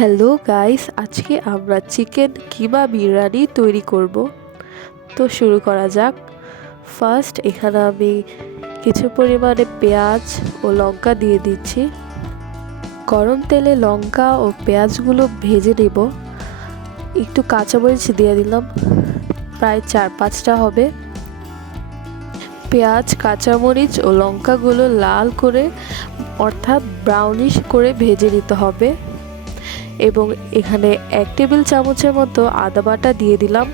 Hello guys, আজকে আমরা chicken কিমা বিরিয়ানি তৈরি করব। তো শুরু করা যাক। ফার্স্ট এখানে আমি কিছু পরিমাণে পেঁয়াজ ও লঙ্কা দিয়ে দিচ্ছি। গরম তেলে লঙ্কা ও পেঁয়াজগুলো ভেজে নেব। একটু কাঁচামরিচ দিয়ে দিলাম, প্রায় 4-5টা হবে। পেঁয়াজ, কাঁচামরিচ ও লঙ্কাগুলো লাল করে অর্থাৎ ব্রাউনিশ করে ভেজে নিতে হবে। এবং এখানে 1 টেবিল চামচের মতো আদা বাটা দিয়ে দিলাম।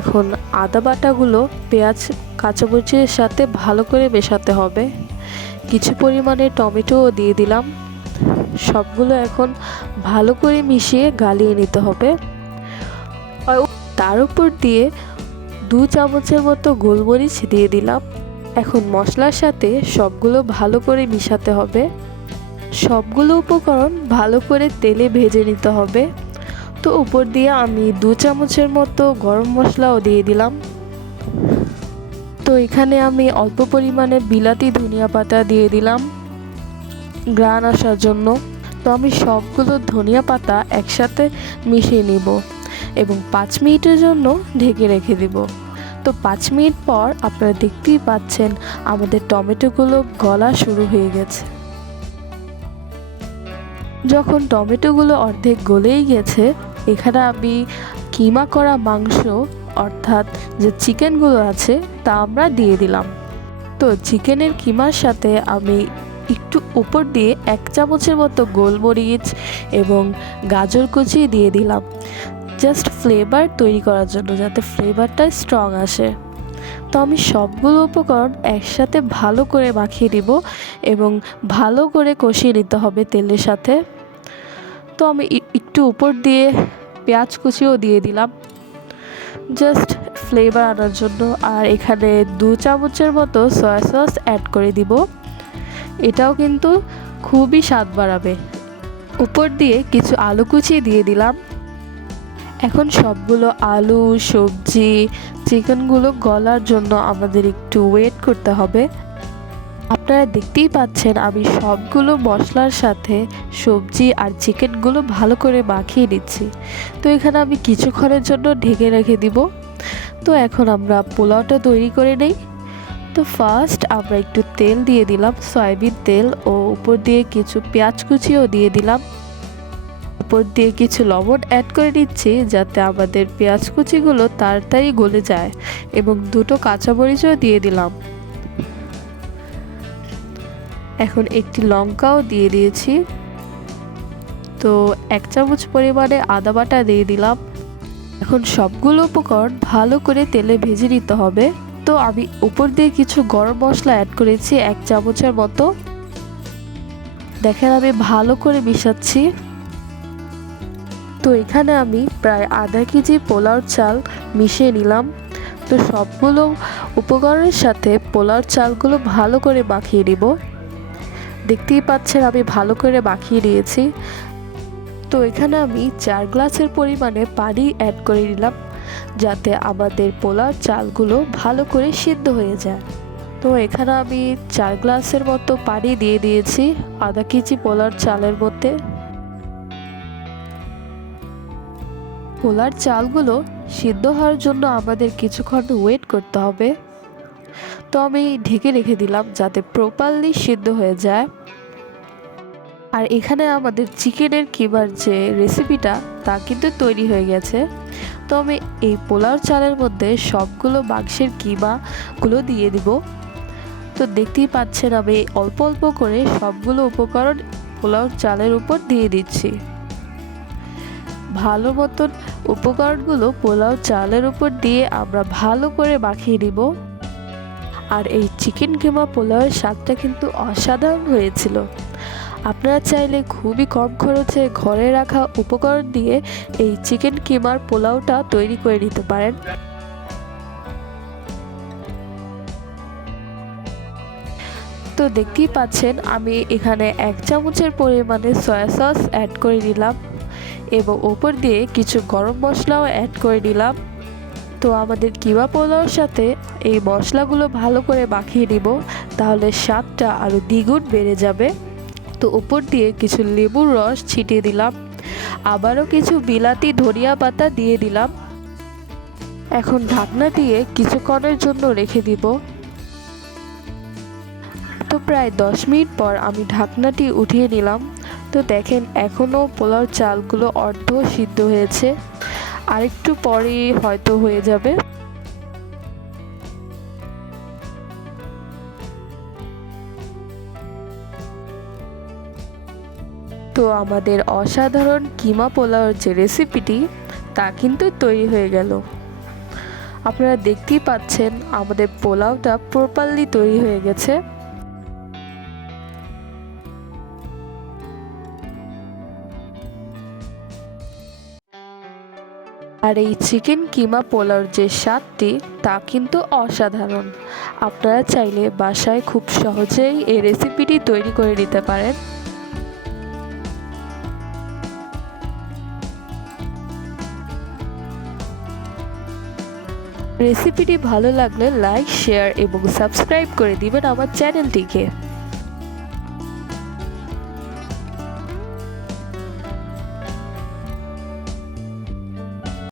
এখন আদা বাটাগুলো পেঁয়াজ কাঁচামরিচের সাথে ভালো করে মেশাতে হবে। কিছু পরিমাণে টমেটোও দিয়ে দিলাম। সবগুলো এখন ভালো করে মিশিয়ে গালিয়ে নিতে হবে। তার উপর দিয়ে 2 চামচের মতো গোলমরিচ দিয়ে দিলাম। এখন মশলার সাথে সবগুলো ভালো করে মিশাতে হবে। সবগুলো উপকরণ ভালো করে তেলে ভেজে নিতে হবে। তো উপর দিয়ে আমি 2 চামচের মতো গরম মশলাও দিয়ে দিলাম। তো এখানে আমি অল্প পরিমাণে বিলাতি ধনিয়া পাতা দিয়ে দিলাম ঘ্রাণ আসার জন্য। তো আমি সবগুলো ধনিয়া পাতা একসাথে মিশিয়ে নিব এবং 5 মিনিটের জন্য ঢেকে রেখে দিব। তো 5 মিনিট পর আপনারা দেখতেই পাচ্ছেন আমাদের টমেটোগুলো গলা শুরু হয়ে গেছে। যখন টমেটোগুলো অর্ধেক গলেই গেছে, এখানে আমি কিমা করা মাংস অর্থাৎ যে চিকেনগুলো আছে তা আমরা দিয়ে দিলাম। তো চিকেনের কিমার সাথে আমি একটু উপর দিয়ে 1 চামচের মতো গোলমরিচ এবং গাজর কুচি দিয়ে দিলাম, জাস্ট ফ্লেভার তৈরি করার জন্য, যাতে ফ্লেভারটা স্ট্রং আসে। তো আমি সবগুলো উপকরণ একসাথে ভালো করে মাখিয়ে দিব এবং ভালো করে কষিয়ে নিতে হবে তেলের সাথে। তো আমি একটু উপর দিয়ে পেঁয়াজ কুচিও দিয়ে দিলাম, জাস্ট ফ্লেভার আনার জন্য। আর এখানে 2 চামচের মতো সয়া সস অ্যাড করে দিব, এটাও কিন্তু খুবই স্বাদ বাড়াবে। উপর দিয়ে কিছু আলু কুচি দিয়ে দিলাম। এখন সবগুলো আলু, সবজি, চিকেনগুলো গলার জন্য আমাদের একটু ওয়েট করতে হবে। আপনারা দেখতেই পাচ্ছেন আমি সবগুলো মশলার সাথে সবজি আর চিকেনগুলো ভালো করে মাখিয়ে নিচ্ছি। তো এখানে আমি কিছুক্ষণের জন্য ঢেকে রেখে দিব। তো এখন আমরা পোলাওটা তৈরি করে নেই। তো ফার্স্ট আমরা একটু তেল দিয়ে দিলাম, সয়াবিন তেল, ও উপর দিয়ে কিছু পেঁয়াজ কুচিও দিয়ে দিলাম। উপর দিয়ে কিছু লবণ অ্যাড করে দিচ্ছি যাতে আমাদের পেঁয়াজ কুচিগুলো তাড়াতাড়ি গলে যায়, এবং 2টো কাঁচামরিচও দিয়ে দিলাম। এখন একটি লঙ্কাও দিয়ে দিয়েছি। তো 1 চামচ পরিমাণে আদা বাটা দিয়ে দিলাম। এখন সবগুলো উপকরণ ভালো করে তেলে ভেজে নিতে হবে। তো আমি উপর দিয়ে কিছু গরম মশলা অ্যাড করেছি 1 চামচের মতো। দেখেন আমি ভালো করে মিশাচ্ছি। তো এখানে আমি প্রায় আধা কেজি পোলাওর চাল মিশিয়ে নিলাম। তো সবগুলো উপকরণের সাথে পোলাওর চালগুলো ভালো করে মাখিয়ে নিব। দেখতেই পাচ্ছেন আমি ভালো করে মাখিয়ে নিয়েছি। তো এখানে আমি 4 গ্লাসের পরিমাণে পানি অ্যাড করে নিলাম, যাতে আমাদের পোলাওর চালগুলো ভালো করে সিদ্ধ হয়ে যায়। তো এখানে আমি 4 গ্লাসের মতো পানি দিয়ে দিয়েছি আধা কেজি পোলাওর চালের মধ্যে। পোলাওর চালগুলো সিদ্ধ হওয়ার জন্য আমাদের কিছুক্ষণ ওয়েট করতে হবে। তো আমি ঢেকে রেখে দিলাম যাতে প্রপারলি সিদ্ধ হয়ে যায়। আর এখানে আমাদের চিকেনের কিমার যে রেসিপিটা তা কিন্তু তৈরি হয়ে গেছে। তো আমি এই পোলাও চালের মধ্যে সবগুলো মাংসের কিমাগুলো দিয়ে দিব। তো দেখতেই পাচ্ছেন আমি অল্প অল্প করে সবগুলো উপকরণ পোলাও চালের উপর দিয়ে দিচ্ছি। ভালো মতন উপকরণগুলো পোলাও চালের উপর দিয়ে আমরা ভালো করে মাখিয়ে নিব। আর এই চিকেন কিমা পোলাওয়ের স্বাদটা কিন্তু অসাধারণ হয়েছিল। আপনারা চাইলে খুবই কম খরচে ঘরে রাখা উপকরণ দিয়ে এই চিকেন কিমার পোলাওটা তৈরি করে নিতে পারেন। তো দেখতেই পাচ্ছেন আমি এখানে 1 চামচের পরিমাণে সয়া সস অ্যাড করে দিলাম এবং উপর দিয়ে কিছু গরম মশলাও অ্যাড করে দিলাম। তো আমাদের কিমা পোলাওর সাথে এই মশলাগুলো ভালো করে মাখিয়ে নিব, তাহলে স্বাদটা আরও দ্বিগুণ বেড়ে যাবে। তো উপর দিয়ে কিছু লেবুর রস ছিটিয়ে দিলাম। আবারও কিছু বিলাতি ধনিয়া পাতা দিয়ে দিলাম। এখন ঢাকনা দিয়ে কিছুক্ষণের জন্য রেখে দিব। তো প্রায় 10 মিনিট পর আমি ঢাকনাটি উঠিয়ে নিলাম। তো দেখেন এখনও পোলাওর চালগুলো অর্ধ সিদ্ধ হয়েছে, আরেকটু পরে হয়তো হয়ে যাবে। তো আমাদের অসাধারণ কিমা পোলাওর যে রেসিপিটি তা কিন্তু তৈরি হয়ে গেল। আপনারা দেখতেই পাচ্ছেন আমাদের পোলাওটা প্রপারলি তৈরি হয়ে গেছে। আর এই চিকেন কিমা পোলাওর যে স্বাদটি তা কিন্তু অসাধারণ। আপনারা চাইলে বাসায় খুব সহজেই এই রেসিপিটি তৈরি করে নিতে পারেন। রেসিপিটি ভালো লাগলে লাইক, শেয়ার এবং সাবস্ক্রাইব করে দিবেন আমার চ্যানেলটিকে।